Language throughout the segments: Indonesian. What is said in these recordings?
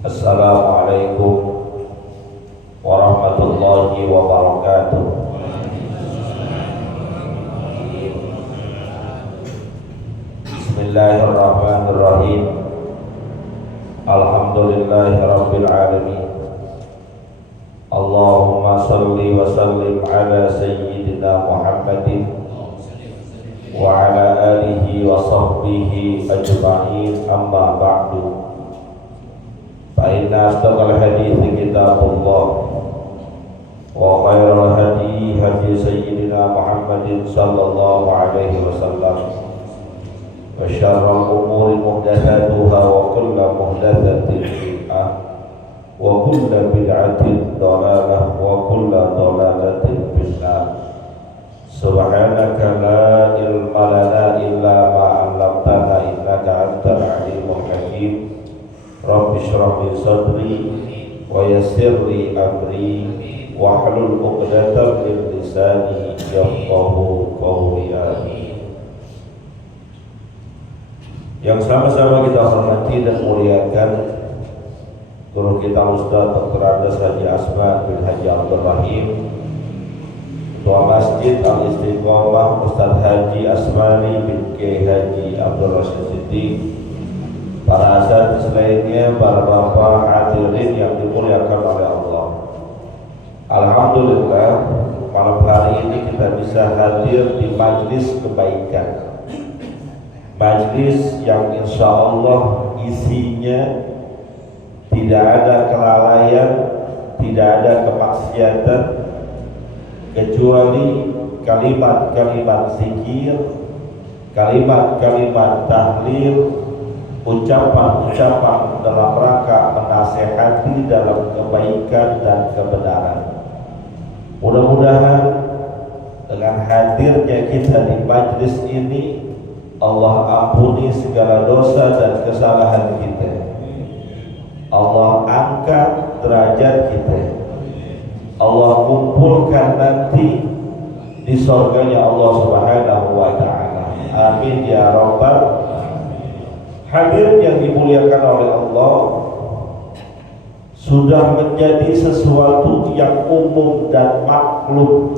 Assalamualaikum warahmatullahi wabarakatuh. Bismillahirrahmanirrahim. Alhamdulillahi rabbil alamin. Allahumma salli wa sallim ala sayyidina Muhammadin wa ala alihi wa sahbihi ajma'in, amma ba'du. Fa inna asdaqal hadithi kitabullah wa khairal hadi hadi sayyidina Muhammadin sallallahu alaihi wasallam wa syarrul umuri muhdatsatuha wa kullu muhdatsatin bid'ah wa kullu bid'atin dhalalah wa kullu dhalalatin finnar. Subhanaka la ilma lana illa ma 'allamtana innaka antal alimul hakim. Rabbi shrah li sadri wa yassir li amri wa hlul 'uqdatam min lisani yafqahu qawli. Yang sama-sama kita hormati dan muliakan guru kita Ustaz Dr. Andes Haji Asman bin Haji Abdul Rahim, Ketua Masjid Al-Istiqomah Ustaz Haji Asmani bin Kiai Haji Abdul Rashid Siddiq, para asatidz lainnya, para bapak hadirin yang dimuliakan oleh Allah. Alhamdulillah, malam hari ini kita bisa hadir di majlis kebaikan, majlis yang insya Allah isinya tidak ada kelalaian, tidak ada kemaksiatan, kecuali kalimat-kalimat zikir, kalimat-kalimat tahlil, ucapan-ucapan dalam rangka menasehati dalam kebaikan dan kebenaran. Mudah-mudahan dengan hadirnya kita di majlis ini, Allah ampuni segala dosa dan kesalahan kita. Allah angkat derajat kita. Allah kumpulkan nanti di surganya Allah Subhanahu wa ta'ala. Amin ya rabbal. Hadirin yang dimuliakan oleh Allah, sudah menjadi sesuatu yang umum dan maklum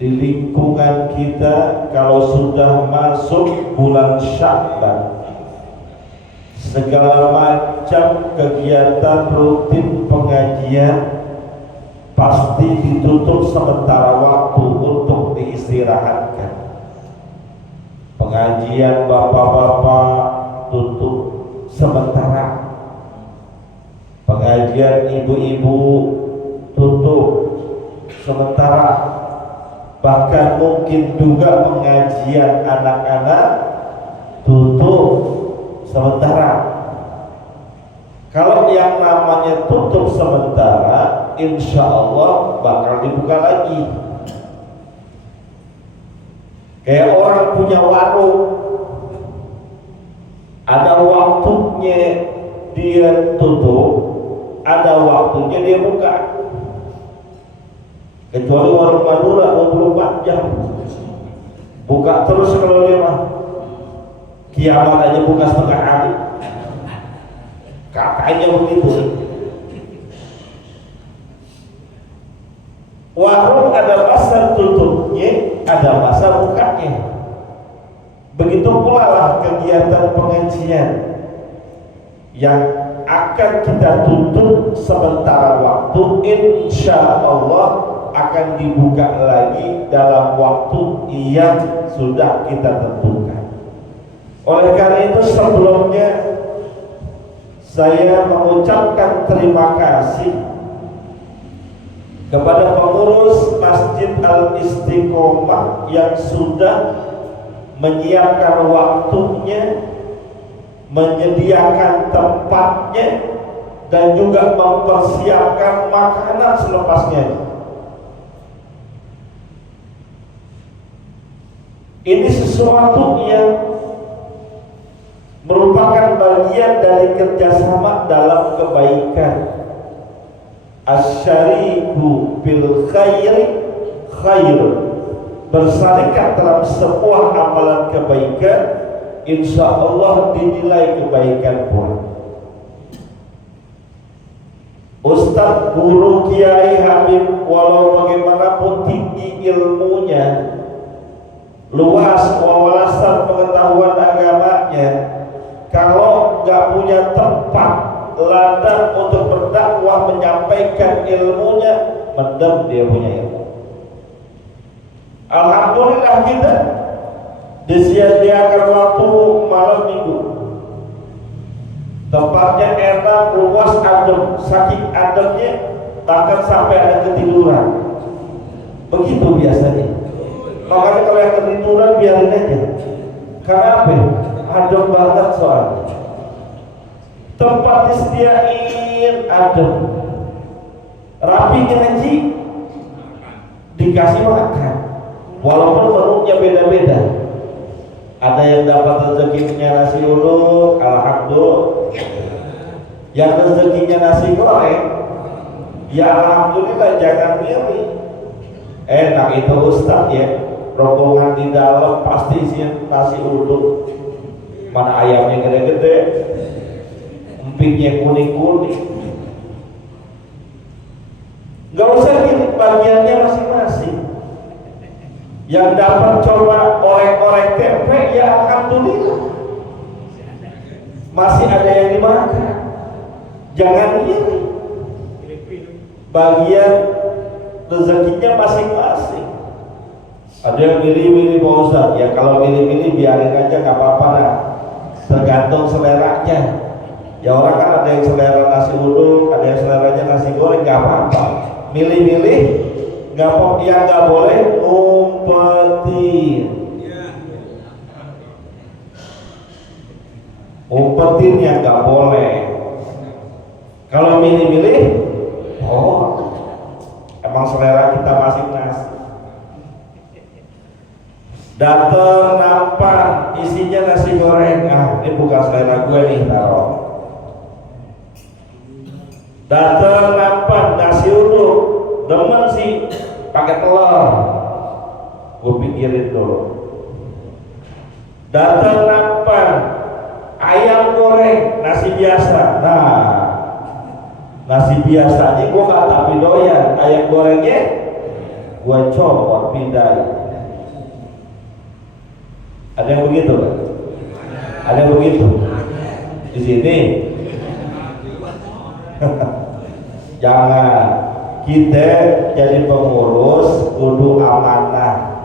di lingkungan kita. Kalau sudah masuk bulan Sya'ban, segala macam kegiatan rutin pengajian pasti ditutup sementara waktu untuk diistirahatkan. Pengajian bapak-bapak tutup sementara, pengajian ibu-ibu tutup sementara, bahkan mungkin juga pengajian anak-anak tutup sementara. Kalau yang namanya tutup sementara, insya Allah bakal dibuka lagi. Kayak orang punya warung, ada waktunya dia tutup, ada waktunya dia buka. Kecuali warung Madura 24 jam buka terus. Kalau dia mah kiamat aja buka setengah hari, katanya begitu. Warung ada masa tutupnya, ada masa bukanya. Begitu pula lah kegiatan pengajian yang akan kita tutup sementara waktu, insya Allah akan dibuka lagi dalam waktu yang sudah kita tentukan. Oleh karena itu, sebelumnya saya mengucapkan terima kasih kepada pengurus Masjid Al-Istiqomah yang sudah menyiapkan waktunya, menyediakan tempatnya, dan juga mempersiapkan makanan selepasnya. Ini sesuatu yang merupakan bagian dari kerjasama dalam kebaikan. Asyariku bil khairi khair, bersarikat dalam sebuah amalan kebaikan, insya Allah dinilai kebaikan pula. Ustaz, guru Kiai Habib walau bagaimanapun tinggi ilmunya, luas wawasan pengetahuan agamanya, kalau nggak punya tempat ladang untuk berdakwah menyampaikan ilmunya, mendem dia punya ilmu. Alhamdulillah kita disediakan waktu malam minggu, tempatnya enak, luas, adem, saking ademnya bahkan sampai ada ketiduran. Begitu biasanya. Makanya kalau yang ketiduran biarin aja. Karena apa? Adem banget soalnya. Tempat disediain adem, rapi ngaji, dikasih makan. Walaupun menunya beda-beda. Ada yang dapat rezekinya nasi uduk, alhamdulillah. Yang rezekinya nasi goreng, ya alhamdulillah, jangan milih. Enak itu Ustaz ya, rombongan di dalam pasti isinya nasi uduk. Mana ayamnya gede-gede, empingnya kuning-kuning. Gak usah pilih bagiannya masing-masing. Yang dapat coba orek-orek tempe, ya alhamdulillah, masih ada yang dimakan. Jangan iri, bagian rezekinya masing-masing. Ada yang milih-milih Pak Ustaz, ya kalau milih-milih biarin aja, gak apa-apa lah, tergantung seleranya. Ya orang kan ada yang selera nasi uduk, ada yang seleranya nasi goreng, gak apa-apa. Milih-milih, yang nggak boleh umpetin yang nggak boleh. Kalau milih-milih, oh emang selera kita masing-masing. Dateng nampan isinya nasi goreng, ini bukan selera gue nih, taruh. Dateng nampan nasi uduk, demen sih pakai telur, gue pikirin dulu. Datang nampan ayam goreng, nasi biasa. Nah, nasi biasanya gue gak tapi doyan, ayam gorengnya gue copot, pindahin. Ada yang begitu kan? Ada yang begitu di sini? Jangan. Kita jadi pengurus kudu amanah.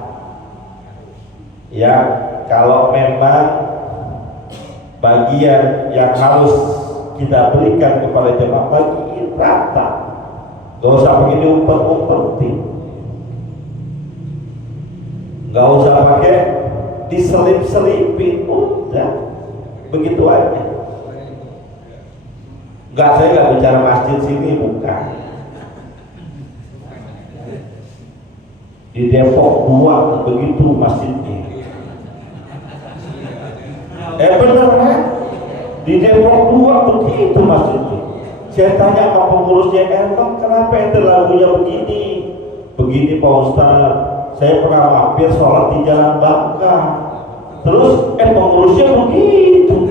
Ya, kalau memang bagian yang harus kita berikan kepada jemaah, bagiin rata. Gak usah pakai diumpet-umpetin, gak usah pakai diselip-selipin, udah begitu aja. Saya gak bicara masjid sini, bukan. Di Depok 2 begitu masjidnya. Bener kan? Di Depok 2 begitu masjidnya. Saya tanya sama pengurusnya, emang kenapa itu lagunya begini? Begini Pak Ustaz, saya pernah mampir sholat di Jalan Bangka, terus pengurusnya begitu.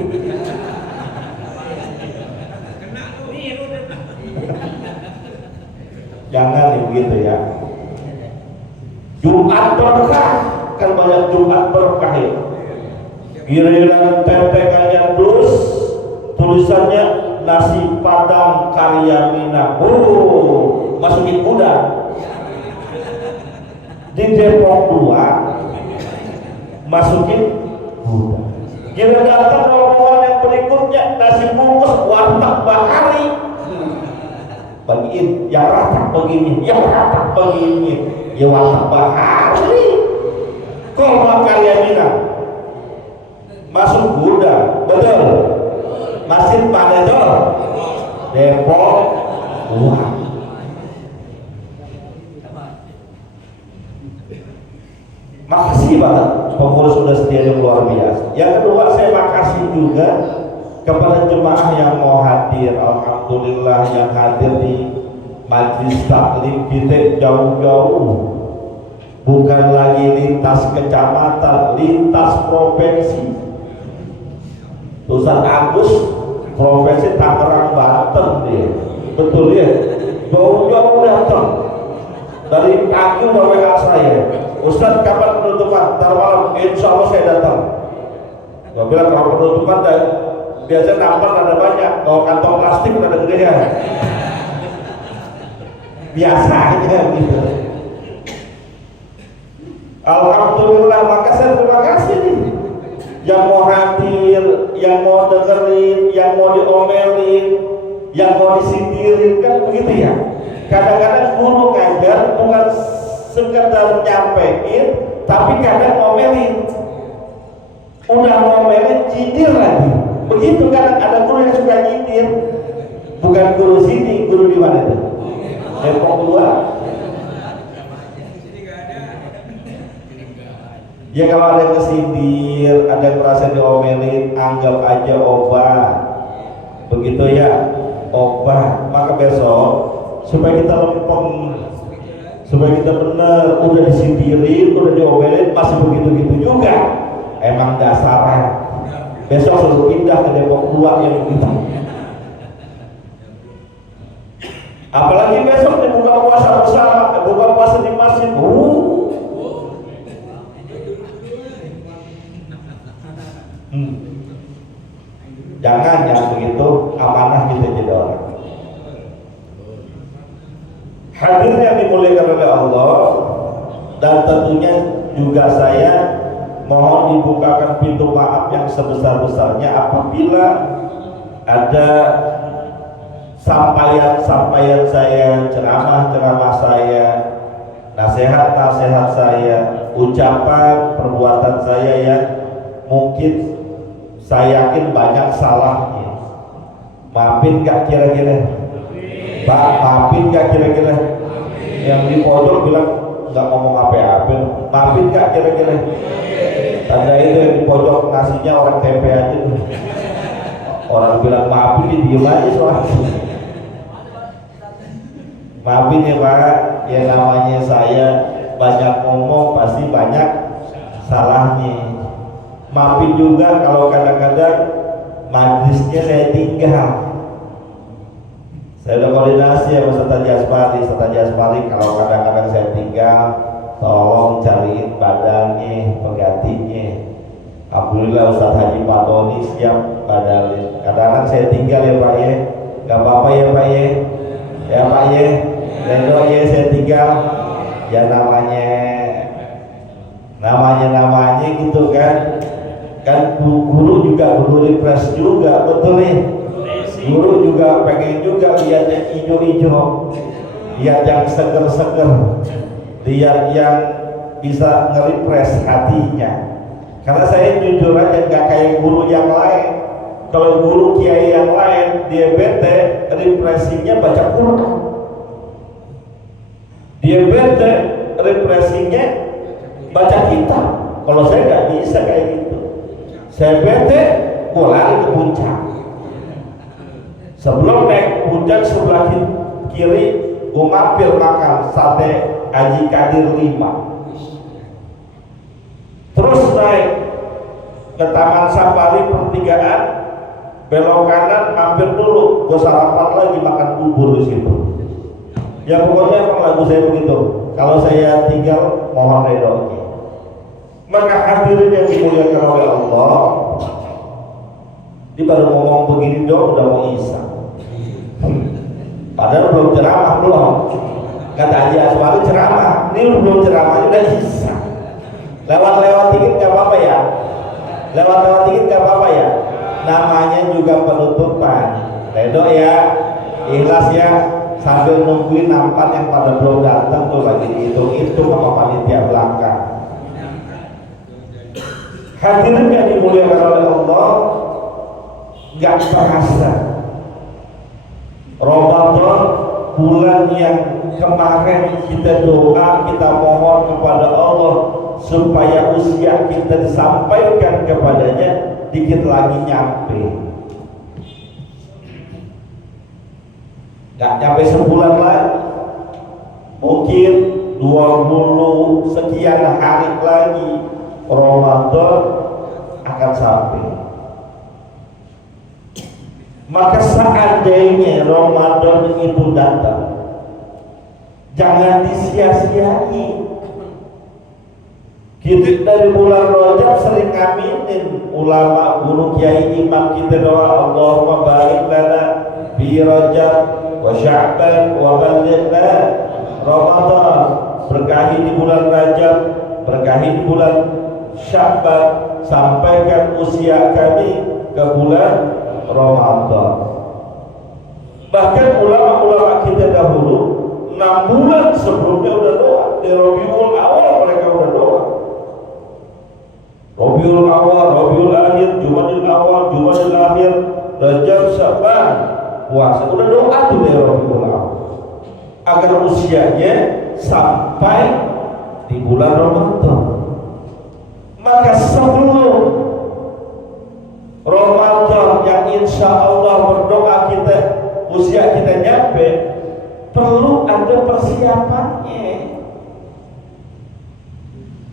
Jangan begitu ya. Jumat berkah, kan banyak Jumat berkah ya. Giliran tempekannya dus, tulisannya nasi padang karya Minang. Masukin kuda. Di Depok 2 masukin kuda. Giliran datang rombongan yang berikutnya, nasi bungkus warteg bahari. Bagiin, yang rata begini, yang rata begini. Ya warteg bahari, kolak karya Minang, masuk kuda, betul. Masjid pada itu Depok. Wah, makasih banget pengurus sudah setia yang luar biasa. Yang kedua, saya makasih juga kepada jemaah yang mau hadir. Alhamdulillah yang hadir di Majlis Taklim kita jauh-jauh, bukan lagi lintas kecamatan, lintas provinsi. Ustaz Agus provinsi Tangerang, Banten dia, betul ya? jauh-jauh datang dari pagi udah WA saya, Ustaz kapan penutupan? Ntar malam, insya Allah saya datang. Gua bilang kalau penutupan biasa nampak ada banyak, kalau kantong plastik udah ada gedean. Biasa aja gitu. Alhamdulillah, maka saya terima kasih nih yang mau hadir, yang mau dengerin, yang mau diomelin, yang mau disindirin, kan begitu ya. Kadang-kadang guru ngajar bukan sekedar nyampein, tapi kadang ngomelin. Udah ngomelin, nyindir lagi. Begitu kan, ada guru yang suka nyindir. Bukan guru sini, guru di mana itu? Depok 2. Ya kalau ada yang kesindir, ada yang merasa diomelin, anggap aja obat. Begitu ya, obat. Maka besok supaya kita lempeng, supaya kita benar, udah disindirin, udah diomelin, masih begitu-gitu juga. Emang dasarnya. Besok suruh pindah ke Depok 2 yang kita. Apalagi besok nih buka puasa bersama, buka puasa di masjid. Jangan begitu, amanah kita jadi orang. Hadirnya dimuliakan oleh Allah, dan tentunya juga saya mohon dibukakan pintu maaf yang sebesar-besarnya apabila ada sampaian saya, ceramah-ceramah saya, nasihat-nasihat saya, ucapan, perbuatan saya yang mungkin saya yakin banyak salahnya. Maafin gak kira-kira? Pak, maafin gak kira-kira? Yang di pojok bilang gak ngomong apa-apa. Maafin gak kira-kira? Tanda itu yang di pojok nasinya orang tempe aja. Orang bilang maafin, dia diem aja soalnya. Maafin ya Pak, ya namanya saya banyak ngomong pasti banyak salahnya. Maafin juga kalau kadang-kadang majlisnya saya tinggal. Saya udah koordinasi ya Ustaz Jasmari, kalau kadang-kadang saya tinggal, tolong cariin badannya, penggantinya. Alhamdulillah Ustaz Haji Pak Tony siap badalin. Kadang-kadang saya tinggal ya Pak ya, gak apa-apa ya Pak ya. Ya Pak ya, Rendo ya saya tinggal. Ya namanya gitu kan. Kan guru juga guru refresh juga, betul nih. Guru juga pengen juga lihat yang hijau-hijau, lihat yang seger-seger, lihat yang bisa nge-refresh hatinya. Karena saya jujur aja gak kayak guru yang lain. Kalau guru kiai yang lain dia bete, refreshingnya baca Quran. Dia bete, refreshingnya baca kitab. Kalau saya nggak bisa kayak gitu. Saya bete, gue lari ke puncak. Sebelum naik puncak sebelah kiri, gue mampir makan sate Haji Kadir 5. Terus naik ke Taman Safari pertigaan, belok kanan, mampir dulu, gue sarapan lagi makan bubur di situ. Ya pokoknya emang lagu saya begitu. Kalau saya tinggal, mohon redonya. Maka hadirin yang dimuliakan oleh Allah, dia baru ngomong begini dong udah mau isya. Padahal belum ceramah belum. Kata Haji Aswari ceramah, ini belum ceramah udah isya. Lewat-lewat dikit gak apa-apa ya. Lewat-lewat dikit gak apa-apa ya. Namanya juga penutupan. Redo ya, ikhlas ya. Sambil nungguin nampan yang pada belum datang tuh lagi dihitung-hitung sama panitia belakang. Hadirin yang dimuliakan oleh Allah, gak terasa Ramadan, bulan yang kemarin kita doa, kita mohon kepada Allah supaya usia kita disampaikan kepadanya, dikit lagi nyampe. Gak nyampe sebulan lagi, mungkin 20 sekian hari lagi Ramadan akan sampai. Maka seandainya Ramadan itu datang jangan disia-siai. Kita dari bulan Rajab sering ngaminin ulama, guru, kiai, imam kita doa, Allahumma barik lana fi Rajab wa Sya'ban wa ballighna Ramadan. Berkahi di bulan Rajab, berkahi di bulan Sya'ban, sampaikan usia kami ke bulan Ramadan. Bahkan ulama-ulama kita dahulu 6 bulan sebelumnya udah doa. Di Rabiul Awal mereka udah doa. Rabiul Awal, Rabiul Akhir, Jumadil Awal, Jumadil Akhir, Rajab, Sya'ban, puasa. Udah doa tuh di Rabiul Awal agar usianya sampai di bulan Ramadan. Maka sebelum Ramadan yang insya Allah berdoa kita usia kita nyampe, perlu ada persiapannya.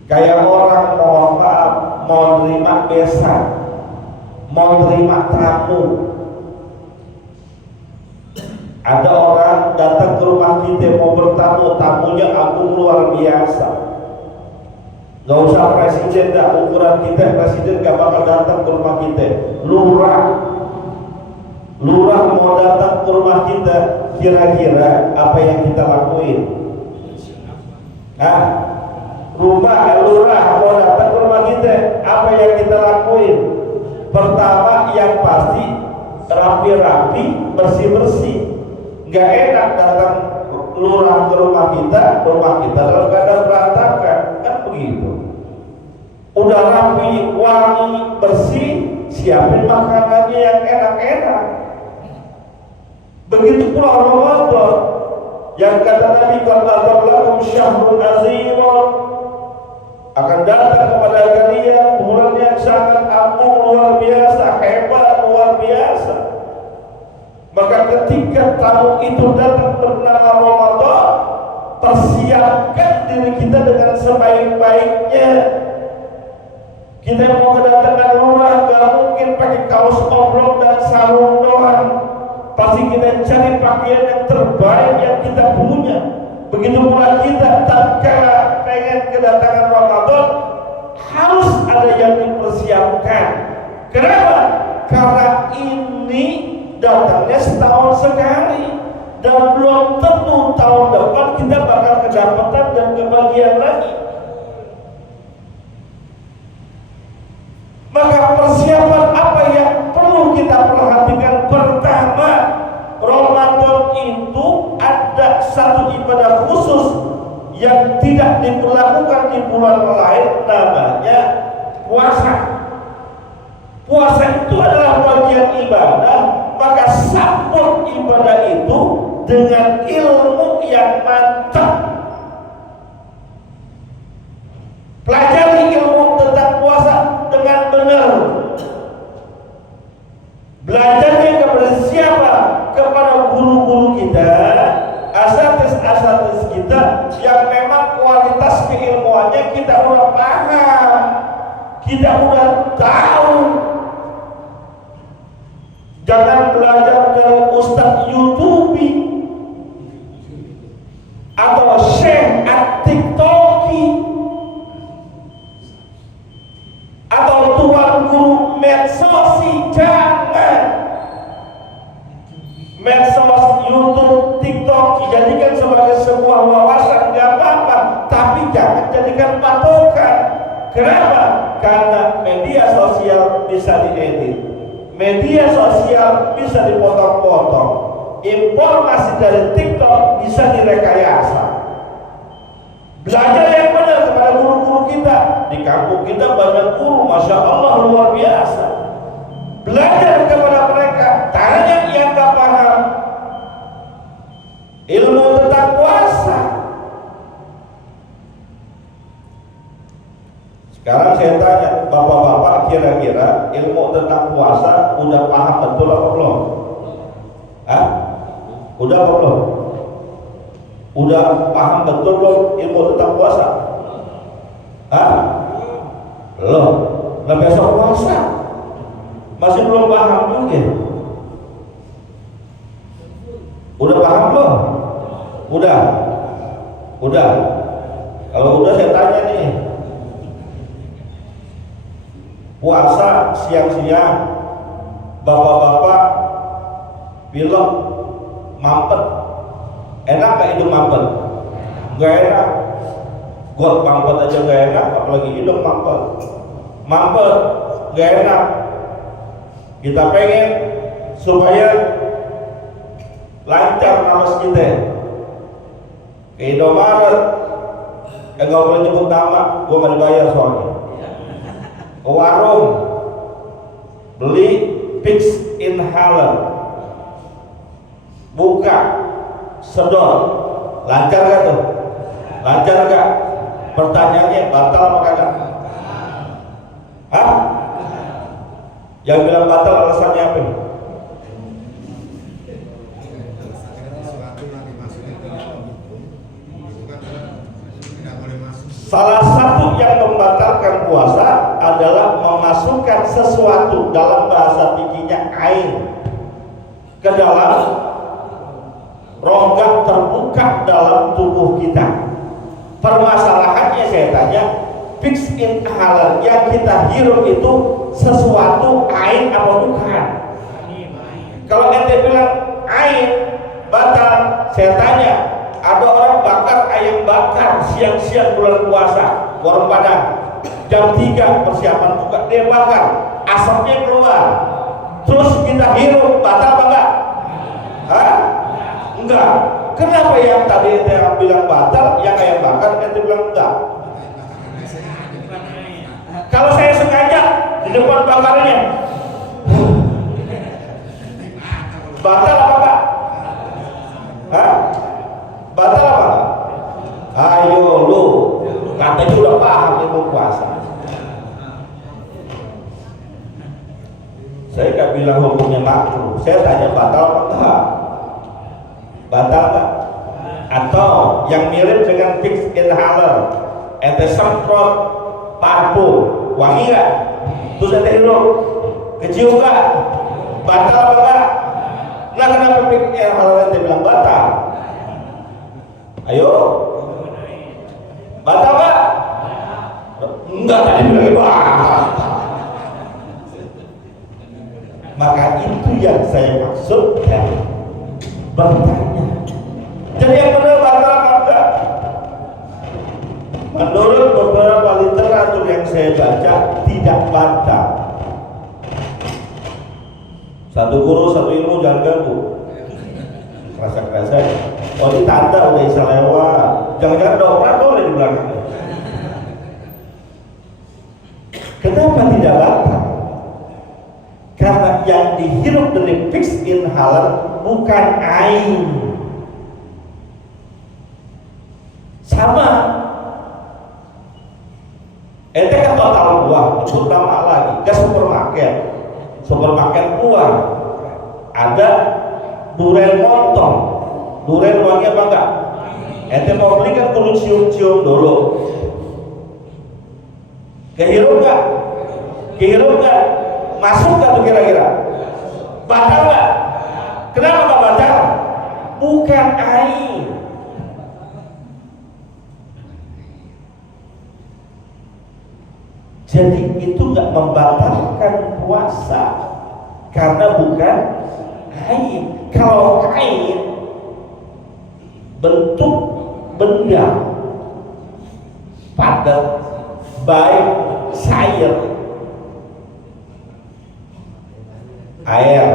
Kayak orang mohon maaf mau terima besan, mau terima tamu. Ada orang datang ke rumah kita mau bertamu, tamunya agung luar biasa. Gak usah presiden, dah ukuran kita presiden gak bakal datang ke rumah kita. Lurah mau datang ke rumah kita, kira-kira apa yang kita lakuin? Lurah mau datang ke rumah kita, apa yang kita lakuin? Pertama yang pasti rapi-rapi, bersih-bersih. Gak enak datang lurah ke rumah kita dalam keadaan berantakan, kan begitu. Udah rapi, wangi, bersih, siapin makanannya yang enak-enak. Begitu pula Ramadan yang kata Nabi qad syahrul azimun, akan datang kepada kalian bulan yang sangat agung, luar biasa, hebat, luar biasa. Maka ketika tamu itu datang bernama Ramadan, persiapkan diri kita dengan sebaik-baiknya. Kita mau kedatangan lurah, gak mungkin pakai kaos oblong dan sarung doang. Pasti kita cari pakaian yang terbaik yang kita punya. Begitu pula kita tatkala pengen kedatangan Ramadan, harus ada yang dipersiapkan. Kenapa? Karena ini datangnya setahun sekali dan belum tentu tahun depan kita bakal kedapatan dan kebagian lagi. Maka persiapan apa yang perlu kita perhatikan? Pertama, Ramadan itu ada satu ibadah khusus yang tidak dilakukan di bulan lain, namanya puasa. Puasa itu adalah bagian ibadah, maka sambut ibadah itu dengan ilmu yang mantap. Pelajari ilmu tentang puasa dengan benar. Belajarnya kepada siapa? Kepada guru-guru kita, asatidz kita yang memang kualitas keilmuannya kita udah paham, kita udah tahu. Jangan belajar dari Ustadz YouTube atau Syekh At-Tiktoki atau tuan guru medsos. Jangan. Medsos, YouTube, TikTok dijadikan sebagai sebuah wawasan, gak apa-apa, tapi jangan jadikan patokan. Kenapa? Karena media sosial bisa diedit, media sosial bisa dipotong-potong, informasi dari TikTok bisa direkayasa. Belajar yang benar kepada guru-guru kita. Di kampung kita banyak guru, Masya Allah, luar biasa. Belajar kepada mereka, tanya yang gak paham ilmu tentang puasa. Sekarang saya tanya bapak-bapak, kira-kira ilmu tentang puasa udah paham betul apa belum? Udah apa belum? Udah paham betul belum ilmu tentang puasa? Belum. Nah besok puasa masih belum paham juga. Udah paham belum? Udah. Udah. Kalau udah saya tanya nih, puasa siang-siang, bapak-bapak bilang mampet, enak gak hidup mampet? Gak enak. Got mampet aja gak enak, apalagi hidup mampet. Mampet gak enak. Kita pengen supaya lancar nafas kita. Ke Indomaret, gak boleh nyebut nama, gua gak dibayar soalnya. Ke warung, beli Vicks inhaler, buka, sedot, lancar gak tuh? Lancar gak? Pertanyaannya batal apa kagak? Hah? Yang bilang batal alasannya apa? Salah satu yang membatalkan puasa adalah memasukkan sesuatu, dalam bahasa fikihnya ain, ke dalam rongga terbuka dalam tubuh kita. Permasalahannya saya tanya, Vicks inhaler yang kita hirup itu sesuatu ain apa bukan? Kalau ente bilang ain batal, saya tanya, ada orang bakar ayam bakar siang-siang bulan puasa, warung Padang, jam 3 persiapan buka, dia bakar, asapnya keluar, terus kita hirup, batal apa enggak? Hah? Enggak. Kenapa yang tadi ente bilang batal, yang ayam bakar ente bilang enggak? Kalau saya sengaja di depan bakarnya, batal apa enggak? Hah? Batal apa enggak? Ayo lu, katanya udah paham ilmu puasa. Saya gak bilang hukumnya makruh, saya tanya batal apa enggak? Batal enggak? Atau yang mirip dengan Vicks inhaler, ente semprot parfum, wangi enggak? Terus ente hirup, kecium enggak? Batal apa enggak? Nah kenapa Vicks inhaler ente bilang batal? Ayo, batal enggak? Enggak, tadi bilang batal. Maka itu yang saya maksudkan bertanya. Jadi yang benar batal apa enggak? Menurut beberapa literatur yang saya baca, tidak batal. Satu guru, satu ilmu, jangan ganggu. Kerasa-kerasa, oh ini tanda udah bisa lewat. Jangan-jangan ada operator di belakang. Kenapa tidak batal? Karena yang dihirup dari Vicks inhaler bukan air. Sama. Ente kan total buah, itu nama lagi ke supermarket buah. Ada duren montong, duren wangi apa enggak? Ente mau beli kan kudu cium-cium dulu. Kehirup enggak? Kehirup enggak? Masuk enggak tuh kira-kira? Batal enggak? Kenapa enggak batal? Bukan air. Jadi itu enggak membatalkan puasa karena bukan air. Kalau air bentuk benda padat, baik cair, air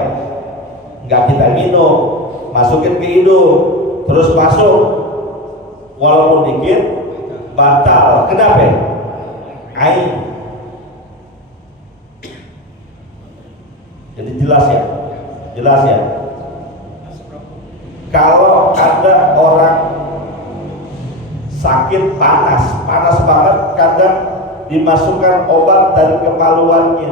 nggak kita minum, masukin ke hidung, terus masuk, walaupun dikit batal. Kenapa? Air. Jadi jelas ya, jelas ya. Kalau ada orang sakit panas banget, kadang dimasukkan obat dari kemaluannya,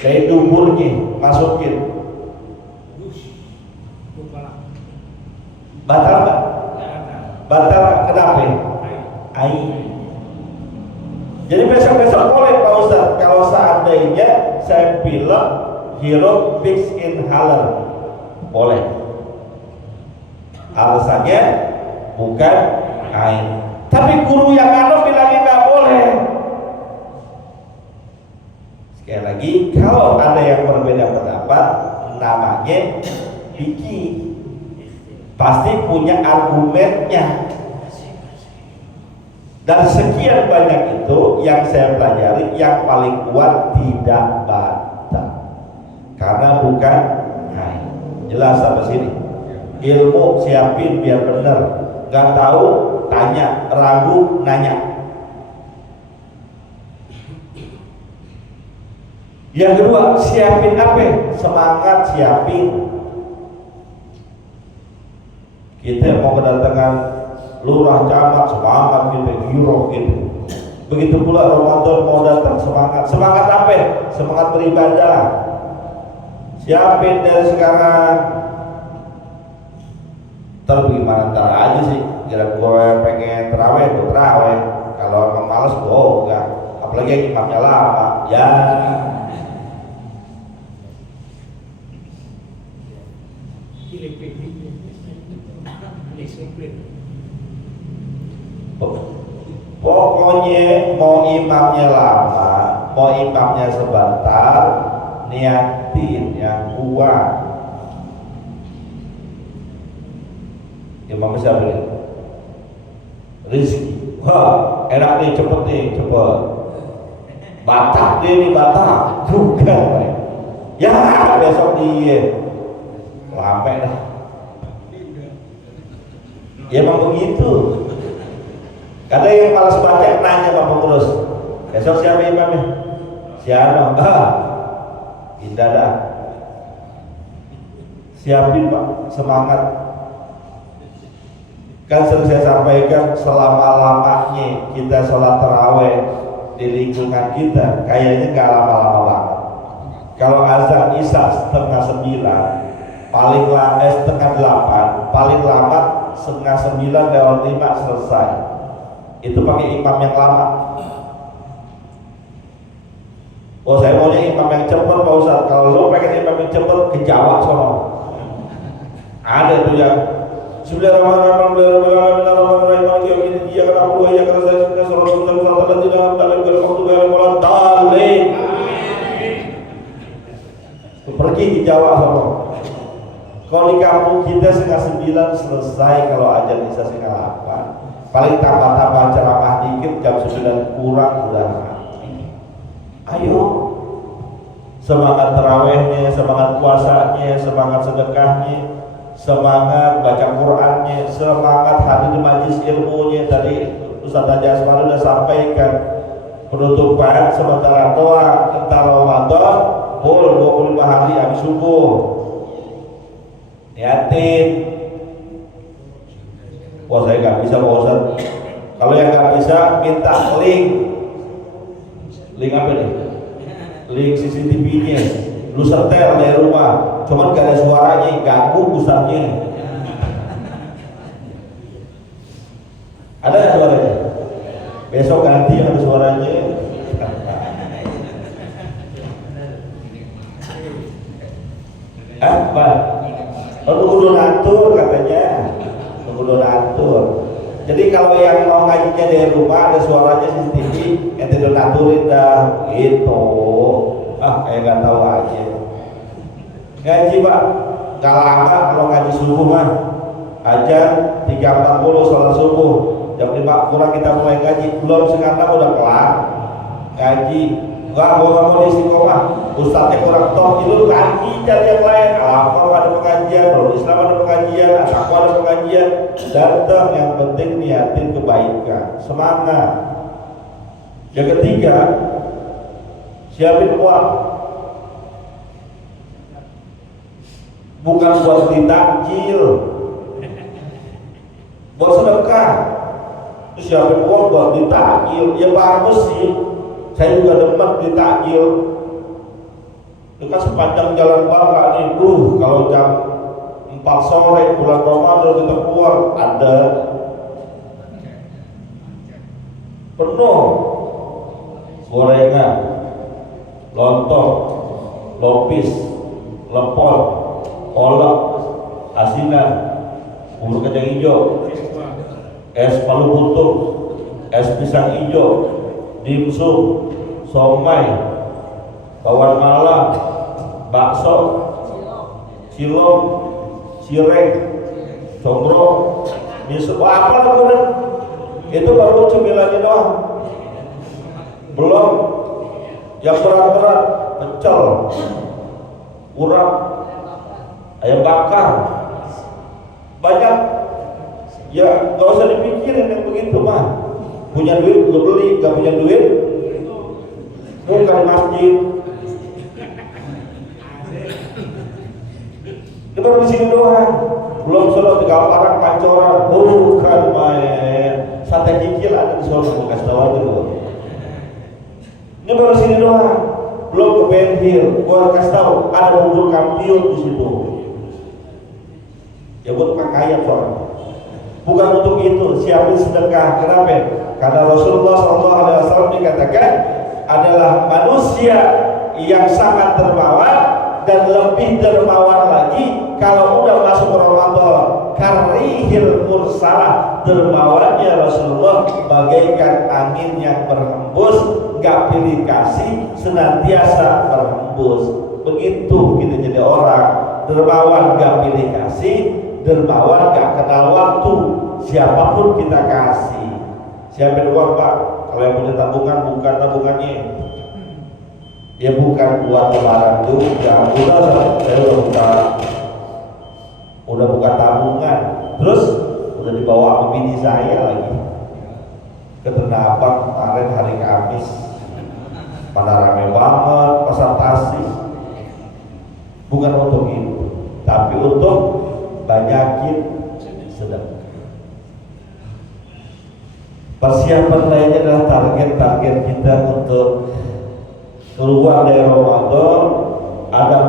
dari duburnya, masukin. Batal nggak? Batal nggak? Kenapa? Air. Jadi besok-besok boleh Pak Ustadz kalau seandainya saya bilang hirup Vicks inhaler, boleh. Alasannya bukan ain. Tapi guru yang anu bilangnya nggak boleh. Sekali lagi, kalau ada yang berbeda pendapat, namanya fikih, pasti punya argumennya. Dan sekian banyak itu yang saya pelajari, yang paling kuat tidak batal, karena bukan ain. Jelas sampai sini. Ilmu siapin biar bener. Gak tahu tanya, ragu nanya. Yang kedua, siapin apa? Semangat siapin. Kita mau kedatangan lurah camat, semangat kita giroh gitu. Begitu pula Ramadan mau datang, semangat. Semangat apa? Semangat beribadah. Siapin dari sekarang. Gimana ntar aja sih, kira gue pengen terawih, gue terawih. Kalau emang males, gue enggak. Apalagi yang imamnya lama, ya. Pokoknya mau imamnya lama, mau imamnya sebentar, niatin yang kuat. Imam siapa ini? Rizki. Wah, enak nih, cepet nih, cepet. Batak dia nih, Batak. Bukan. Ya, besok dia. Lampe dah. Ya emang begitu. Kadang yang malas baca nanya Pak Pengurus, besok siapa imamnya? Siapa? Indah dah. Siapin Pak, semangat. Kan sering saya sampaikan, selama-lamanya kita sholat taraweh di lingkungan kita, kayaknya gak lama-lama banget. Kalau azan isya 8:30, paling lama 7:30, paling lambat 8:30 lewat 5 selesai. Itu pakai imam yang lama. Oh, saya maunya imam yang cepat Pak Ustaz. Kalau lo pengen imam yang cepat, ke Jawa sono. Ada tuh yang pergi ke Jawa sono. Kalau di kampung kita 8:30 selesai, kalau ajan isya 7:30. Paling tambah-tambah ceramah dikit, jam 9 kurang udah mati. Ayo, semangat tarawehnya, semangat puasanya, semangat sedekahnya, semangat baca Qur'annya, semangat hadir di majelis ilmunya. Tadi Ustaz Haji Asman sudah sampaikan penutupan sementara doa entar Ramadan, 25 hari habis subuh. Niatin. Wah, saya nggak bisa Pak Ustaz. Kalau yang nggak bisa, minta link apa nih? Link CCTV-nya. Lu setel dari rumah, cuman gak ada suaranya, ganggu Ustaznya. Ada nggak suaranya? Besok ganti yang ada suaranya. Pak, tunggu donatur katanya. Donatur. Jadi kalau yang mau ngajinya dari rumah ada suaranya CCTV, ente donaturin dah gitu. Kayak nggak tahu aja. Ngaji Pak, nggak lama kalau ngaji subuh mah. Ajan 3.40 sholat subuh, jam 5 kurang kita mulai ngaji. Belum 5:30 udah kelar ngaji. Gua mau di istiqomah, ustadznya kurang top, itu lagi cari yang lain. Al-Afam ada pengajian, Nurul Islam ada pengajian, Aku ada pengajian. Datang, yang penting niatin kebaikan, semangat. Yang ketiga, siapin uang. Bukan buat ditakjil, buat sedekah. Siapin uang buat ditakjil, ya bagus sih. Saya juga demen ditakjil. Itu kan sepanjang jalan Bangka nih, kalau jam 4 sore bulan Ramadan kita keluar ada penuh gorengan, lontong, lopis, lepon, kolak, asinan, bubur kacang hijau, es palu butuh, es pisang hijau, dimsum, somai, bawang malam, bakso, cilok, cireng, combro, miso, apa lah itu baru cemilannya doang. Belum yang berat-berat, pecel, urap, ayam bakar, banyak. Ya nggak usah dipikirin yang begitu mah. Punya duit lu beli, nggak punya duit bukan di masjid. Ini baru di sini doang. Belum Solo, Tegal, Pancoran, bukan main. Sate kikil ada di Solo, mau kasih tahu aja dulu. Ini baru sini doang. Belum ke Ben Hill, gua kasih tahu ada bubur kampiun di situ. Ya buat pakaian soalnya. Bukan untuk itu, siapin sedekah. Kenapa? Karena Rasulullah SAW dikatakan adalah manusia yang sangat dermawan dan lebih dermawan lagi kalau udah masuk Ramadan. Karihil mursalah, dermawannya Rasulullah bagaikan angin yang berhembus, gak pilih kasih, senantiasa berhembus. Begitu kita jadi orang dermawan, gak pilih kasih, dermawan gak kenal waktu. Siapapun kita kasih. Siapin uang Pak, kalau yang punya tabungan bukan tabungannya. Ya bukan buat lebaran juga. Saya udah buka tabungan. Terus udah dibawa ke bini saya lagi ke Tanah Abang kemarin hari Kamis. Pada rame banget pasar Tasik. Bukan untuk itu, tapi untuk banyakin sedekah. Persiapan lainnya adalah target-target kita untuk keluar dari Ramadan, ada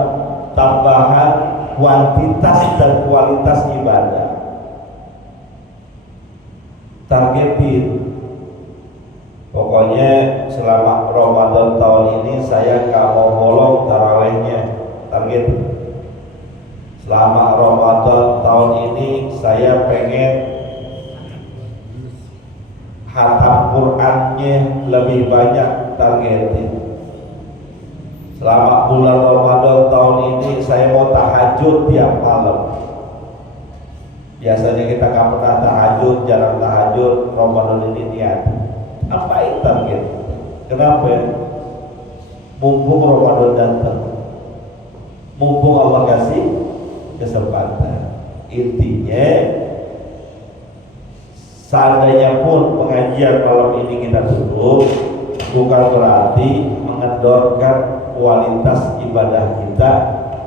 tambahan kuantitas dan kualitas ibadah. Targetin, pokoknya selama Ramadan tahun ini saya nggak mau bolong tarawehnya. Target selama Ramadan tahun ini saya pengen khatam Qur'annya lebih banyak. Targetin selama bulan Ramadan tahun ini saya mau tahajud tiap malam. Biasanya kita nggak pernah tahajud, jarang tahajud. Ramadan ini niat apain target. Kenapa? Mumpung Ramadan datang, mumpung Allah kasih kesempatan. Intinya seandainya pun pengajian malam ini kita tutup, bukan berarti mengendorkan kualitas ibadah kita,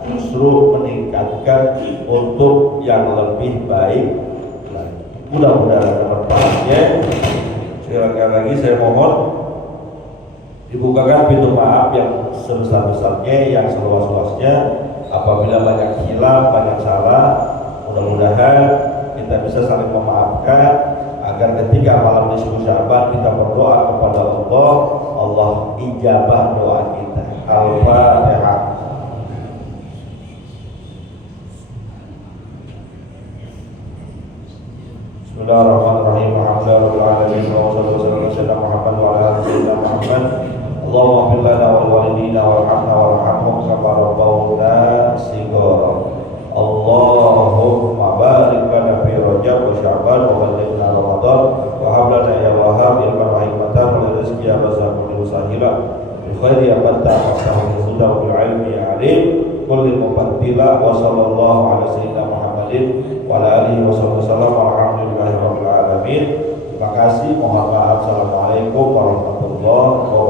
justru meningkatkan untuk yang lebih baik lagi. Mudah-mudahan kedepannya, sekali lagi saya mohon dibukakan pintu maaf yang sebesar-besarnya, yang seluas-luasnya. Apabila banyak hilaf, banyak salah, mudah-mudahan kita bisa saling memaafkan agar ketika malam nisfu Sya'ban kita berdoa kepada Allah, Allah ijabah doa kita. Al-Fatihah. Bismillahirrahmanirrahim. Alhamdulillahirabbil alamin wa sallallahu alaihi wasallam Muhammad wa ala alihi Muhammad. Allahumma ighfir lana wa liwalidina warhamna warhamhum kama rabbawna shighara. Allahumma barik lana fi Rajab wa Sya'ban wa ballighna Ramadan wa hab lana ya Wahhab ilman wa hikmatan wa rizqi ya Razzaqu musahila bi khairi abada wa sudah bil ilmi ya alim kulli mufaddila wa sallallahu ala sayyidina Muhammadin wa ala alihi wa sallam alhamdulillahi rabbil alamin. Terima kasih, mohon maaf. Assalamualaikum warahmatullahi wabarakatuh.